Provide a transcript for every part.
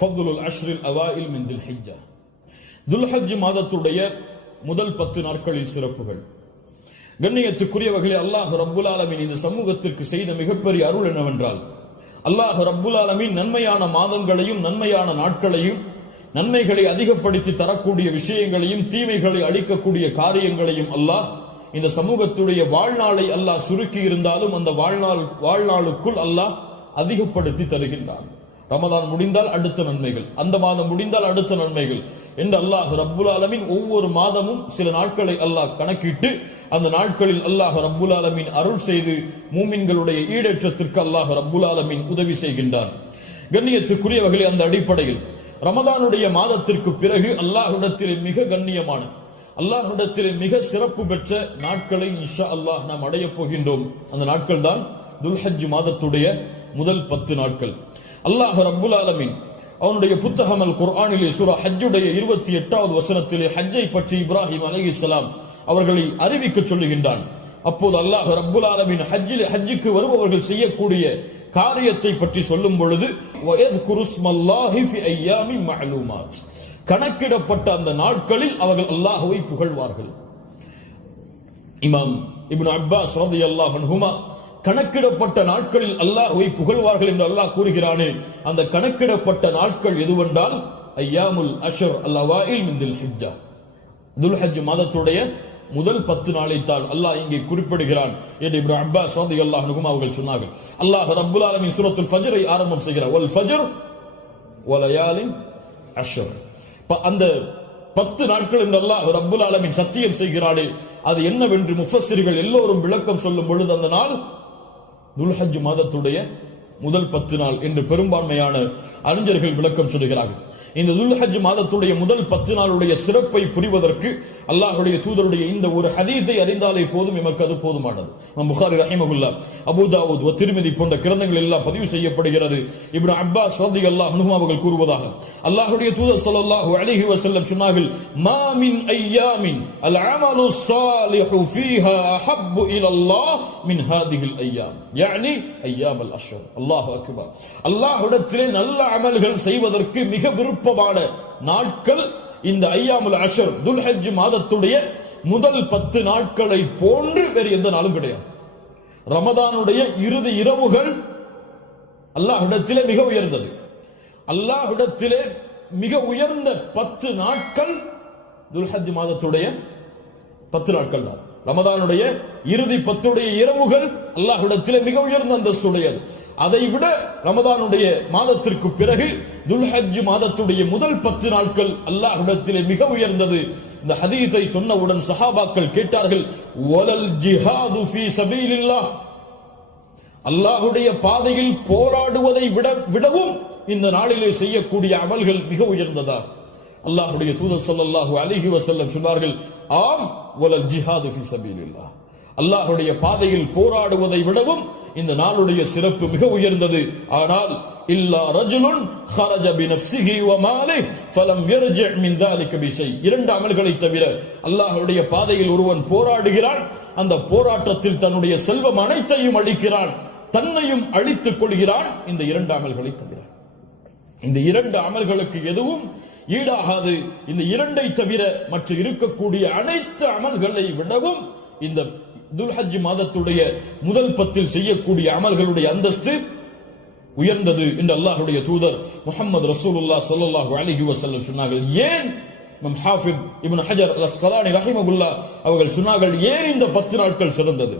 ஃபதுலுல் அஷ்ரில் avail மின் ஹிஜ்ஜா துல்ஹஜ் மாதத்துடைய முதல் பத்து நாட்களில் சிறப்புகள் கண்ணியத்துக்குரியவர்களே அல்லாஹ் ரப்புல் ஆலமின் இந்த சமூகத்திற்கு செய்த மிகப்பெரிய அருள் என்னவென்றால் அல்லாஹ் ரப்புல் ஆலமின் நன்மையான மாதங்களையும் நன்மையான நாட்களையும் நன்மைகளை அதிகப்படுத்தி தரக்கூடிய விஷயங்களையும் தீமைகளை அழிக்கக்கூடிய காரியங்களையும் அல்லாஹ் இந்த சமூகத்துடைய வாழ்நாளை அல்லாஹ் சுருக்கி இருந்தாலும் அந்த வாழ்நாள் வாழ்நாளுக்குள் அல்லாஹ் அதிகப்படுத்தி தருகின்றான் ரமதான் முடிந்தால் அடுத்த நன்மைகள் அந்த மாதம் முடிந்தால் அடுத்த நன்மைகள் என்று அல்லாஹ் ரப்புல் ஆலமின் ஒவ்வொரு மாதமும் சில நாட்களை அல்லாஹ் கணக்கிட்டு அந்த நாட்களில் அல்லாஹ் ரப்புல் ஆலமின் அருள் செய்து மூமின்களுடைய ஈடேற்றத்திற்கு அல்லாஹ் ரப்புல் ஆலமின் உதவி செய்கின்றான் வகையில் அந்த அடிப்படையில் ரமதானுடைய மாதத்திற்கு பிறகு அல்லாஹ்விடத்திலே மிக கண்ணியமான அல்லாஹ்விடத்திலே மிக சிறப்பு பெற்ற நாட்களை இஷா அல்லாஹ் நாம் அடையப் போகின்றோம் அந்த நாட்கள் தான் துல்ஹஜ் மாதத்துடைய முதல் பத்து நாட்கள் அல்லாஹ் ரப்புல் ஆலமின் அவனுடைய புத்தகம் அல் குர்ஆனிலே சூரா ஹஜ்ஜுடைய இருபத்தி எட்டாவது வசனத்திலே ஹஜ்ஜை பற்றி இப்ராஹிம் அலி இஸ்லாம் அவர்களை அறிவிக்க சொல்லுகின்றான் அப்போது அல்லாஹ் ரப்புல் ஆலமின் ஹஜ்ஜில் ஹஜ்ஜுக்கு வருபவர்கள் செய்யக்கூடிய காரியத்தை பற்றி சொல்லும் பொழுது கணக்கிடப்பட்ட அந்த நாட்களில் அவர்கள் அல்லாஹுவை புகழ்வார்கள் இமாம் இப்னு அப்பாஸ் ரதி அல்லாஹ் ஹுமா கணக்கிடப்பட்ட நாட்களில் அல்லாஹுவை புகழ்வார்கள் என்று அல்லாஹ் கூறுகிறானே அந்த கணக்கிடப்பட்ட நாட்கள் எதுவென்றால் ஐயாமுல் அஷர் அல்லவாயில் மிந்தில் ஹிஜ்ஜா துல் ஹஜ் மாதத்துடைய முதல் பத்து நாளை தான் அல்லாஹ் இங்கே குறிப்பிடுகிறான் என்று இப்ரா அப்பா சாதி அல்லாஹ் நுகும் அவர்கள் சொன்னார்கள் அல்லாஹ் ரப்புல் ஆலமின் சூரத்துல் ஃபஜரை ஆரம்பம் செய்கிறார் ஒல் ஃபஜர் ஒலயாலின் அஷர் அந்த பத்து நாட்கள் என்று அல்லாஹ் அப்துல் ஆலமின் சத்தியம் செய்கிறானே அது என்னவென்று முஃபஸிர்கள் எல்லோரும் விளக்கம் சொல்லும் பொழுது அந்த நாள் துல்ஹஜ் மாதத்துடைய முதல் பத்து நாள் என்று பெரும்பான்மையான அறிஞர்கள் விளக்கம் சொல்கிறார்கள் இந்த துல்ஹஜ் மாதத்துடைய முதல் பத்து நாளுடைய சிறப்பை புரிவதற்கு அல்லாஹுடைய தூதருடைய இந்த ஒரு ஹதீத்தை அறிந்தாலே போதும் எமக்கு அது போதுமானது நம் புகாரி ரஹிமகுல்லா அபுதாவுத் ஒ திருமதி போன்ற கிரந்தங்கள் எல்லாம் பதிவு செய்யப்படுகிறது இப்ரு அப்பா சதி அல்லாஹ் அவர்கள் கூறுவதாக அல்லாஹுடைய தூதர் சொல்லல்லாஹு அலிஹி வசல்லம் சொன்னார்கள் மாமின் ஐயாமின் அல் அமலு சாலிஹு ஃபீஹா அஹப்பு இலல்லாஹ் மின் ஹாதிஹில் ஐயாம் யானி ஐயாம் அல் அஷ்ர் அல்லாஹ் அக்பர் அல்லாஹ்விடத்திலே நல்ல அமல்கள் செய்வதற்கு மிக விருப்பம் விருப்பமான நாட்கள் இந்த ஐயாமுல் அஷர் துல்ஹஜ் மாதத்துடைய முதல் பத்து நாட்களை போன்று வேறு எந்த நாளும் கிடையாது ரமதானுடைய இறுதி இரவுகள் அல்லாஹிடத்திலே மிக உயர்ந்தது அல்லாஹிடத்திலே மிக உயர்ந்த பத்து நாட்கள் துல்ஹஜ் மாதத்துடைய பத்து நாட்கள் தான் ரமதானுடைய இறுதி பத்துடைய இரவுகள் அல்லாஹிடத்திலே மிக உயர்ந்த அந்தஸ்துடையது அதை விட ரமதானுடைய மாதத்திற்கு பிறகு துல்ஹஜ் மாதத்துடைய முதல் பத்து நாட்கள் அல்லாஹிடத்திலே மிக உயர்ந்தது இந்த ஹதீஸை சொன்னவுடன் சஹாபாக்கள் கேட்டார்கள் அல்லாஹுடைய பாதையில் போராடுவதை விட விடவும் இந்த நாளிலே செய்யக்கூடிய அமல்கள் மிக உயர்ந்ததா அல்லாஹுடைய தூதர் சொல்லல்லாஹு அலிஹி வசல்லம் சொன்னார்கள் ஆம் ஒலல் ஜிஹாது ஃபீ சபீலில்லா அல்லாஹுடைய பாதையில் போராடுவதை விடவும் இந்த நாளுடைய சிறப்பு மிக உயர்ந்தது ஆனால் இல்லா ரஜுலுன் ஹரஜ பினப்சிஹி வ மாலி ஃபலம் யர்ஜி மின் தாலிக பிஷை இரண்டு அமல்களை தவிர அல்லாஹ்வுடைய பாதையில் ஒருவன் போராடுகிறான் அந்த போராட்டத்தில் தன்னுடைய செல்வம் அனைத்தையும் அழிக்கிறான் தன்னையும் அழித்துக் கொள்கிறான் இந்த இரண்டு அமல்களை தவிர இந்த இரண்டு அமல்களுக்கு எதுவும் ஈடாகாது இந்த இரண்டை தவிர மற்ற இருக்கக்கூடிய அனைத்து அமல்களை விடவும் இந்த துல்ஹஜ் மாதத்துடைய முதல் பத்தில் செய்யக்கூடிய அமல்களுடைய அந்தஸ்து உயர்ந்தது என்று அல்லாஹுடைய தூதர் முகமது ரசூலுல்லா சல்லாஹு அலிஹி வசல்லம் சொன்னார்கள் ஏன் இமாம் ஹாஃபித் இப்னு ஹஜர் அஸ்கலானி ரஹிமகுல்லா அவர்கள் சொன்னார்கள் ஏன் இந்த பத்து நாட்கள் சிறந்தது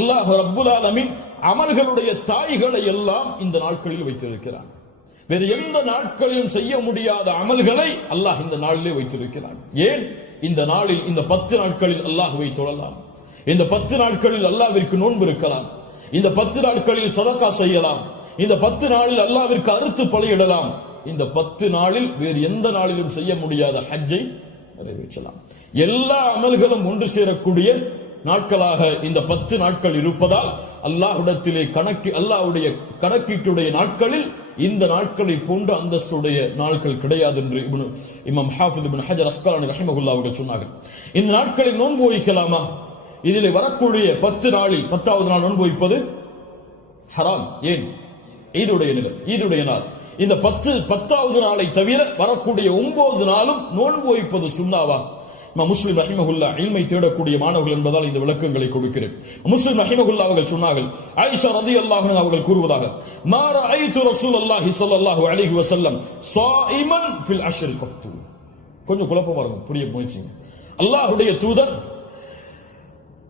அல்லாஹ் ரப்புல் ஆலமின் அமல்களுடைய தாய்களை எல்லாம் இந்த நாட்களில் வைத்திருக்கிறார் வேறு எந்த நாட்களிலும் செய்ய முடியாத அமல்களை அல்லாஹ் இந்த நாளிலே வைத்திருக்கிறான் ஏன் இந்த நாளில் இந்த பத்து நாட்களில் அல்லாஹுவை தொழலாம் இந்த பத்து நாட்களில் அல்லாவிற்கு நோன்பு இருக்கலாம் இந்த பத்து நாட்களில் சதக்கா செய்யலாம் இந்த பத்து நாளில் அல்லாவிற்கு அறுத்து பலியிடலாம் இந்த பத்து நாளில் வேறு எந்த நாளிலும் செய்ய முடியாத ஹஜ்ஜை நிறைவேற்றலாம் எல்லா அமல்களும் ஒன்று சேரக்கூடிய நாட்களாக இந்த பத்து நாட்கள் இருப்பதால் அல்லாஹுடத்திலே கணக்கு அல்லாஹுடைய கணக்கீட்டுடைய நாட்களில் இந்த நாட்களை போன்ற அந்தஸ்துடைய நாட்கள் கிடையாது என்று இமாம் ஹாஃபித் ஹஜர் அஸ்கலானி அவர்கள் சொன்னார்கள் இந்த நாட்களை நோன்பு வைக்கலாமா இதில் வரக்கூடிய பத்து நாளில் பத்தாவது நாள் அனுபவிப்பது ஹராம் ஏன் ஈதுடைய நிலம் ஈதுடைய நாள் இந்த பத்து பத்தாவது நாளை தவிர வரக்கூடிய ஒன்பது நாளும் நோன்பு வைப்பது சுண்ணாவா முஸ்லிம் ரஹிமகுல்லா இன்மை தேடக்கூடிய மாணவர்கள் என்பதால் இந்த விளக்கங்களை கொடுக்கிறேன் முஸ்லிம் ரஹிமகுல்லா அவர்கள் சொன்னார்கள் ஐஷா ரதி அல்லாஹன் அவர்கள் கூறுவதாக மாற ஐத்து ரசூல் அல்லாஹி சொல்லல்லாஹு அலிஹி வசல்லம் கொஞ்சம் குழப்பம் வரும் புரிய முயற்சி அல்லாஹுடைய தூதர்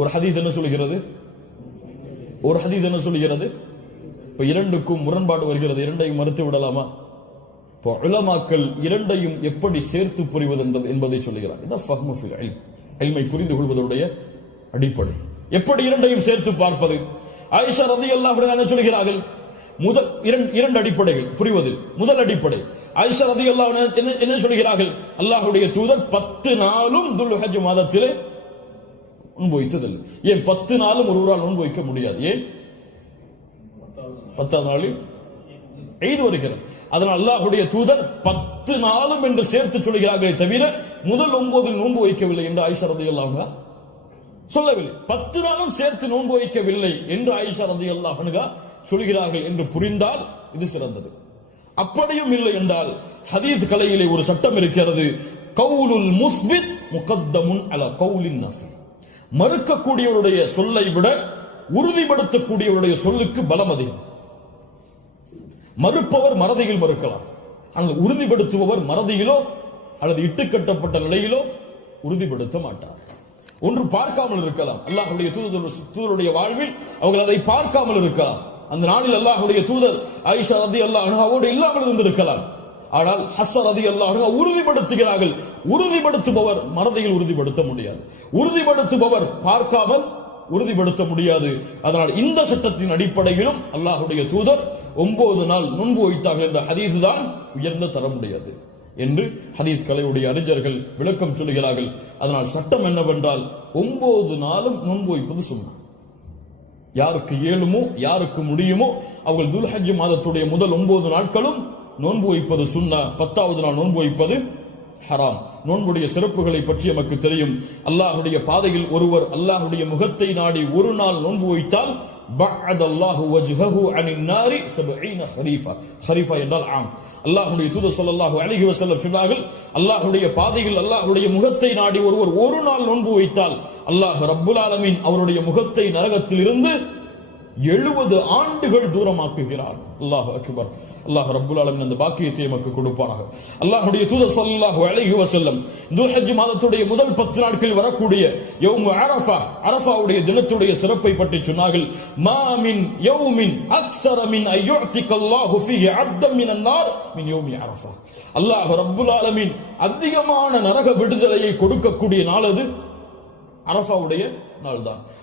ஒரு ஹதீஸ் என்ன சொல்லுகிறது ஒரு ஹதீஸ் என்ன சொல்லுகிறது இப்போ இரண்டுக்கும் முரண்பாடு வருகிறது இரண்டையும் மறுத்து விடலாமா இப்போ இளமாக்கள் இரண்டையும் எப்படி சேர்த்து புரிவது என்பதை சொல்லுகிறார் புரிந்து கொள்வதனுடைய அடிப்படை எப்படி இரண்டையும் சேர்த்து பார்ப்பது ஆயிஷா ரதி என்ன சொல்கிறார்கள் முதல் இரண்டு இரண்டு அடிப்படைகள் புரிவது முதல் அடிப்படை ஐஷா ரதி அல்லாஹ் என்ன சொல்கிறார்கள் அல்லாஹுடைய தூதர் பத்து நாளும் துல்ஹஜ் மாதத்திலே நோன்பு வைத்ததில்லை ஏன் பத்து நாளும் ஒருவரால் நோன்பு வைக்க முடியாது ஏன் பத்தாவது நாளில் எய்து வருகிறது அதனால் அல்லாஹுடைய தூதர் பத்து நாளும் என்று சேர்த்து சொல்கிறார்களே தவிர முதல் ஒன்பதில் நோன்பு வைக்கவில்லை என்று ஆயிஷா ரதி அல்லாஹா சொல்லவில்லை பத்து நாளும் சேர்த்து நோன்பு வைக்கவில்லை என்று ஆயிஷா ரதி அல்லாஹனுகா சொல்கிறார்கள் என்று புரிந்தால் இது சிறந்தது அப்படியும் இல்லை என்றால் ஹதீஸ் கலையிலே ஒரு சட்டம் இருக்கிறது கவுலுல் முஸ்பித் முகத்தமுன் அல கவுலின் நஃபி மறுக்கக்கூடியவருடைய சொல்லை விட உறுதிப்படுத்தக்கூடியவருடைய சொல்லுக்கு பலம் அதிகம் மறுப்பவர் மறதியில் மறுக்கலாம் ஆனால் உறுதிப்படுத்துபவர் மறதியிலோ அல்லது இட்டுக்கட்டப்பட்ட நிலையிலோ உறுதிப்படுத்த மாட்டார் ஒன்று பார்க்காமல் இருக்கலாம் அல்லாஹுடைய தூதர் தூதருடைய வாழ்வில் அவர்கள் அதை பார்க்காமல் இருக்கலாம் அந்த நாளில் அல்லாஹுடைய தூதர் ஐஷா ரதி அல்லாஹ் இல்லாமல் இருந்திருக்கலாம் ஆனால் ஹசன் அதி அல்லாஹ் உறுதிப்படுத்துகிறார்கள் உறுதிப்படுத்துபவர் மனதையில் உறுதிப்படுத்த முடியாது உறுதிப்படுத்துபவர் பார்க்காமல் உறுதிப்படுத்த முடியாது அதனால் இந்த சட்டத்தின் அடிப்படையிலும் அல்லாஹுடைய தூதர் ஒன்பது நாள் நுண்பு வைத்தார்கள் என்ற ஹதீஸ் தான் உயர்ந்த முடியாது என்று ஹதீஸ் கலையுடைய அறிஞர்கள் விளக்கம் சொல்லுகிறார்கள் அதனால் சட்டம் என்னவென்றால் ஒன்பது நாளும் நுண்பு வைப்பது சும்மா யாருக்கு இயலுமோ யாருக்கு முடியுமோ அவர்கள் துல்ஹஜ் மாதத்துடைய முதல் ஒன்பது நாட்களும் நோன்பு வைப்பது சுண்ணா பத்தாவது நாள் நோன்பு வைப்பது ஹராம் நோன்புடைய சிறப்புகளை பற்றி நமக்கு தெரியும் அல்லாஹுடைய பாதையில் ஒருவர் அல்லாஹுடைய முகத்தை நாடி ஒரு நாள் நோன்பு வைத்தால் என்றால் ஆம் பாதையில் முகத்தை நாடி ஒருவர் ஒரு நாள் நோன்பு வைத்தால் அல்லாஹ் ரபுல் அவருடைய முகத்தை நரகத்தில் இருந்து எழுபது ஆண்டுகள் தூரமாக்குகிறார் அல்லாஹ் அக்பர் அல்லாஹ் ரபுல் ஆலமின் அந்த பாக்கியத்தை நமக்கு கொடுப்பானாக அல்லாஹுடைய தூதர் சல்லாஹு அலைஹி வசல்லம் துல்ஹஜ் மாதத்துடைய முதல் பத்து நாட்கள் வரக்கூடிய யௌம் அரஃபா அரஃபாவுடைய தினத்துடைய சிறப்பை பற்றி சொன்னார்கள் மாமின் யோமின் அக்ஸரமின் மின் ஐயுஅதிக அல்லாஹு மின் அன்னார் மின் அரஃபா அல்லாஹ் ரப்புல் ஆலமின் அதிகமான நரக விடுதலையை கொடுக்கக்கூடிய நாள் அது அரஃபாவுடைய நாள் தான்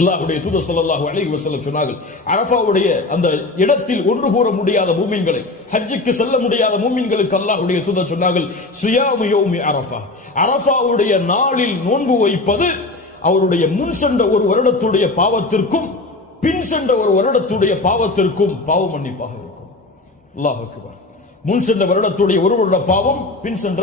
அல்லாஹுடைய தூத சொல்லல்லாஹு அலைஹி வசல்லம் சொன்னார்கள் அரபாவுடைய அந்த இடத்தில் ஒன்று கூற முடியாத மூமின்களை ஹஜ்ஜுக்கு செல்ல முடியாத மூமின்களுக்கு அல்லாஹுடைய தூதர் சொன்னார்கள் சுயாமு யோமி அரபா அரபாவுடைய நாளில் நோன்பு வைப்பது அவருடைய முன் சென்ற ஒரு வருடத்துடைய பாவத்திற்கும் பின் சென்ற ஒரு வருடத்துடைய பாவத்திற்கும் பாவ மன்னிப்பாக இருக்கும் அல்லாஹ் முன் சென்ற வருடத்துடைய ஒரு வருட பாவம் பின் சென்ற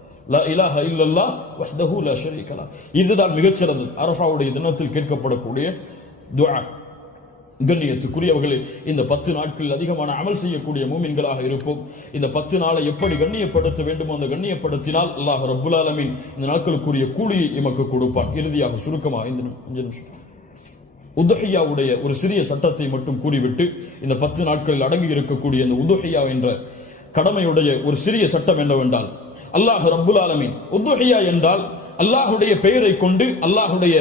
இதுதான் மிகச்சிறந்தது அரஃபாவுடைய தினத்தில் கேட்கப்படக்கூடிய துவா கண்ணியத்துக்குரியவர்களே இந்த பத்து நாட்களில் அதிகமான அமல் செய்யக்கூடிய மூமின்களாக இருப்போம் இந்த பத்து நாளை எப்படி கண்ணியப்படுத்த வேண்டுமோ அந்த கண்ணியப்படுத்தினால் அல்லாஹ் ரபுல் ஆலமின் இந்த நாட்களுக்குரிய கூலியை எமக்கு கொடுப்பான் இறுதியாக சுருக்கமாக இந்த நிமிஷம் உதுஹையாவுடைய ஒரு சிறிய சட்டத்தை மட்டும் கூறிவிட்டு இந்த பத்து நாட்களில் அடங்கி இருக்கக்கூடிய இந்த உதுஹையா என்ற கடமையுடைய ஒரு சிறிய சட்டம் என்னவென்றால் அல்லாஹ் ரப்புல் ஆலமின் உத்துஹியா என்றால் அல்லாஹுடைய பெயரை கொண்டு அல்லாஹுடைய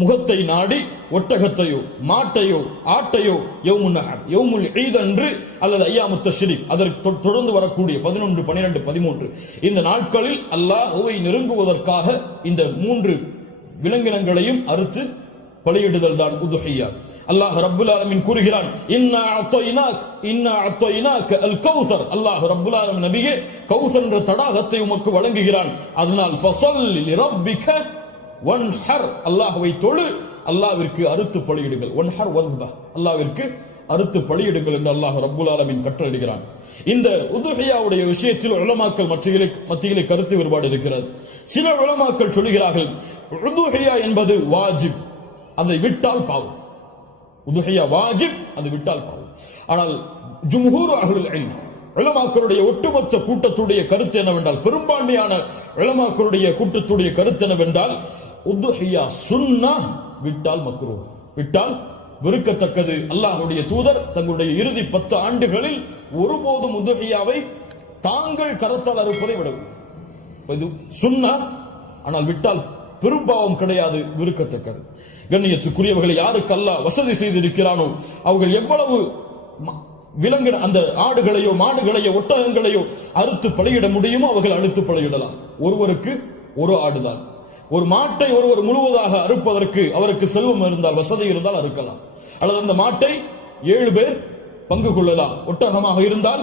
முகத்தை நாடி ஒட்டகத்தையோ மாட்டையோ ஆட்டையோ யவுமுல் யவுமுல் ஈத் அன்று அல்லது ஐயாமுத்த ஷிரிக் அதற்கு தொடர்ந்து வரக்கூடிய பதினொன்று பனிரெண்டு பதிமூன்று இந்த நாட்களில் அல்லாஹுவை நெருங்குவதற்காக இந்த மூன்று விலங்கினங்களையும் அறுத்து பலியிடுதல் தான் உதுகையா அல்லாஹ் ரப்புல் ஆலமின் கூறுகிறான் இன்னா அத்தோயினாக் இன்னா அத்தோயினாக் அல் கௌசர் அல்லாஹ் ரப்புல் ஆலம் நபியே கௌசர் என்ற தடாகத்தை உமக்கு வழங்குகிறான் அதனால் ஃபசல் ரப்பிக ஒன் ஹர் அல்லாஹ்வை தொழு அல்லாவிற்கு அறுத்து பலியிடுங்கள் ஒன் ஹர் வஸ்பா அல்லாவிற்கு அறுத்து பலியிடுங்கள் என்று அல்லாஹ் ரப்புல் ஆலமின் கட்டளையிடுகிறான் இந்த உதுகையாவுடைய விஷயத்தில் உளமாக்கல் மத்தியிலே மத்தியிலே கருத்து வேறுபாடு இருக்கிறது சில உளமாக்கல் சொல்கிறார்கள் உதுகையா என்பது வாஜிப் அதை விட்டால் பாவம் உதுகையா வாஜிப் அது விட்டால் பாவம் ஆனால் ஜும்ஹூர் அகலில் ஐந்து விளமாக்களுடைய ஒட்டுமொத்த கூட்டத்துடைய கருத்து என்னவென்றால் பெரும்பான்மையான விளமாக்களுடைய கூட்டத்துடைய கருத்து என்னவென்றால் உதுஹியா சுன்னா விட்டால் மக்ரூ விட்டால் வெறுக்கத்தக்கது அல்லாஹுடைய தூதர் தங்களுடைய இறுதி பத்து ஆண்டுகளில் ஒருபோதும் உதுகையாவை தாங்கள் கருத்தால் அறுப்பதை விடவும் இது சுன்னா ஆனால் விட்டால் பெரும்பாவம் கிடையாது விருக்கத்தக்கது கண்ணியத்துக்குரியவர்களை யாருக்கு அல்ல வசதி செய்திருக்கிறானோ அவர்கள் எவ்வளவு விலங்கின அந்த ஆடுகளையோ மாடுகளையோ ஒட்டகங்களையோ அறுத்து பழையிட முடியுமோ அவர்கள் அறுத்து பழையிடலாம் ஒருவருக்கு ஒரு ஆடுதான் ஒரு மாட்டை ஒருவர் முழுவதாக அறுப்பதற்கு அவருக்கு செல்வம் இருந்தால் வசதி இருந்தால் அறுக்கலாம் அல்லது அந்த மாட்டை ஏழு பேர் பங்கு கொள்ளலாம் ஒட்டகமாக இருந்தால்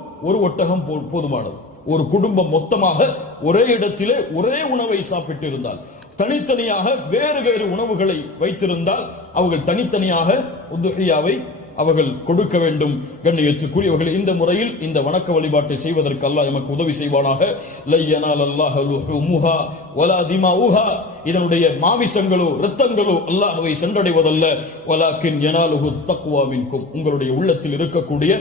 ஒரு ஒட்டகம் போதுமானது ஒரு குடும்பம் மொத்தமாக ஒரே இடத்திலே ஒரே உணவை சாப்பிட்டு இருந்தால் தனித்தனியாக வேறு வேறு உணவுகளை வைத்திருந்தால் அவர்கள் தனித்தனியாக உத்துகையாவை அவர்கள் கொடுக்க வேண்டும் கண்ணியத்துக்குரியவர்கள் இந்த முறையில் இந்த வணக்க வழிபாட்டை செய்வதற்கு அல்லாஹ் எமக்கு உதவி செய்வானாக அல்லாஹ் வலா திமா உஹா இதனுடைய மாமிசங்களோ ரத்தங்களோ அல்லாஹவை சென்றடைவதல்ல வலாக்கின் எனாலுகு தக்குவாவின்கும் உங்களுடைய உள்ளத்தில் இருக்கக்கூடிய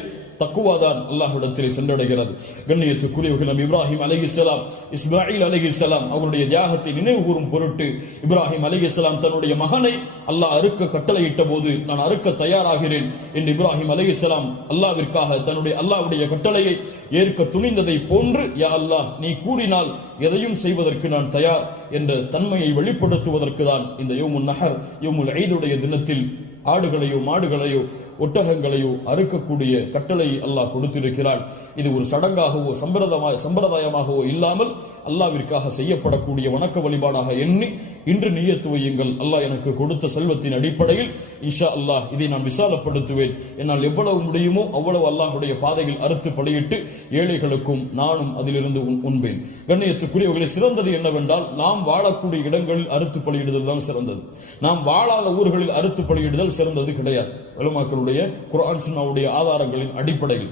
தக்குவாதான் அல்லாஹிடத்தில் சென்றடைகிறது கண்ணியத்துக்குரியவர்கள் நம் இப்ராஹிம் அலஹி இஸ்லாம் இஸ்மாயில் அலஹி இஸ்லாம் அவருடைய தியாகத்தை நினைவு கூறும் பொருட்டு இப்ராஹிம் அலஹி இஸ்லாம் தன்னுடைய மகனை அல்லாஹ் அறுக்க கட்டளையிட்ட போது நான் அறுக்க தயாராகிறேன் என்று இப்ராஹிம் அலஹி இஸ்லாம் அல்லாவிற்காக தன்னுடைய அல்லாவுடைய கட்டளையை ஏற்க துணிந்ததை போன்று யா அல்லாஹ் நீ கூறினால் எதையும் செய்வதற்கு நான் தயார் என்ற தன்மையை வெளிப்படுத்துவதற்கு தான் இந்த யோமுன் நகர் யோமுல் ஐதுடைய தினத்தில் ஆடுகளையோ மாடுகளையோ ஒட்டகங்களையோ அறுக்கக்கூடிய கட்டளை அல்லாஹ் கொடுத்திருக்கிறான் இது ஒரு சடங்காகவோ சம்பிரதாய சம்பிரதாயமாகவோ இல்லாமல் அல்லாவிற்காக செய்யப்படக்கூடிய வணக்க வழிபாடாக எண்ணி இன்று நீயத்துவையுங்கள் வையுங்கள் அல்லாஹ் எனக்கு கொடுத்த செல்வத்தின் அடிப்படையில் இஷா அல்லாஹ் இதை நான் விசாலப்படுத்துவேன் என்னால் எவ்வளவு முடியுமோ அவ்வளவு அல்லாஹுடைய பாதையில் அறுத்து படையிட்டு ஏழைகளுக்கும் நானும் அதிலிருந்து உண்பேன் கண்ணியத்துக்குரியவர்களை சிறந்தது என்னவென்றால் நாம் வாழக்கூடிய இடங்களில் அறுத்து பலியிடுதல் தான் சிறந்தது நாம் வாழாத ஊர்களில் அறுத்து பலியிடுதல் சிறந்தது கிடையாது வலுமாக்களுடைய குரான் சுனாவுடைய ஆதாரங்களின் அடிப்படையில்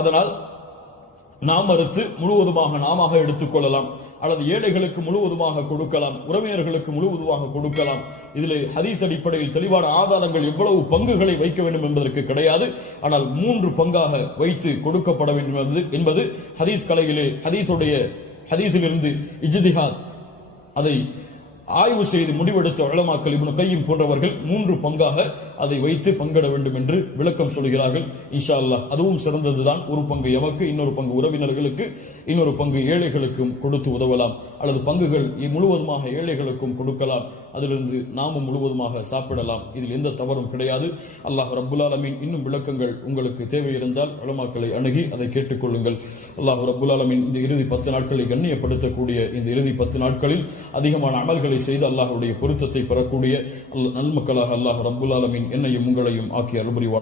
அதனால் நாம் அறுத்து முழுவதுமாக நாம எடுத்துக்கொள்ளலாம் அல்லது ஏழைகளுக்கு முழுவதுமாக கொடுக்கலாம் உறவினர்களுக்கு முழுவதுமாக கொடுக்கலாம் இதில் ஹதீஸ் அடிப்படையில் தெளிவான ஆதாரங்கள் எவ்வளவு பங்குகளை வைக்க வேண்டும் என்பதற்கு கிடையாது ஆனால் மூன்று பங்காக வைத்து கொடுக்கப்பட வேண்டும் என்பது ஹதீஸ் கலையிலே ஹதீஸுடைய ஹதீஸிலிருந்து இஜ்திஹாத் அதை ஆய்வு செய்து முடிவெடுத்த வளமாக்கல் இவனு கையும் போன்றவர்கள் மூன்று பங்காக அதை வைத்து பங்கிட வேண்டும் என்று விளக்கம் சொல்கிறார்கள் இன்ஷா அல்லா அதுவும் சிறந்ததுதான் ஒரு பங்கு எமக்கு இன்னொரு பங்கு உறவினர்களுக்கு இன்னொரு பங்கு ஏழைகளுக்கும் கொடுத்து உதவலாம் அல்லது பங்குகள் முழுவதுமாக ஏழைகளுக்கும் கொடுக்கலாம் அதிலிருந்து நாமும் முழுவதுமாக சாப்பிடலாம் இதில் எந்த தவறும் கிடையாது அல்லாஹ் ரபுல் ஆலமின் இன்னும் விளக்கங்கள் உங்களுக்கு தேவை இருந்தால் வளமாக்களை அணுகி அதை கேட்டுக்கொள்ளுங்கள் அல்லாஹ் ரபுல் ஆலமின் இந்த இறுதி பத்து நாட்களை கண்ணியப்படுத்தக்கூடிய இந்த இறுதி பத்து நாட்களில் அதிகமான அமல்களை செய்து அல்லாஹருடைய பொருத்தத்தை பெறக்கூடிய நன்மக்களாக அல்லாஹ் ரபுல் ஆலமின் என்னையும் உங்களையும் ஆக்கிய அருள்புரிவார்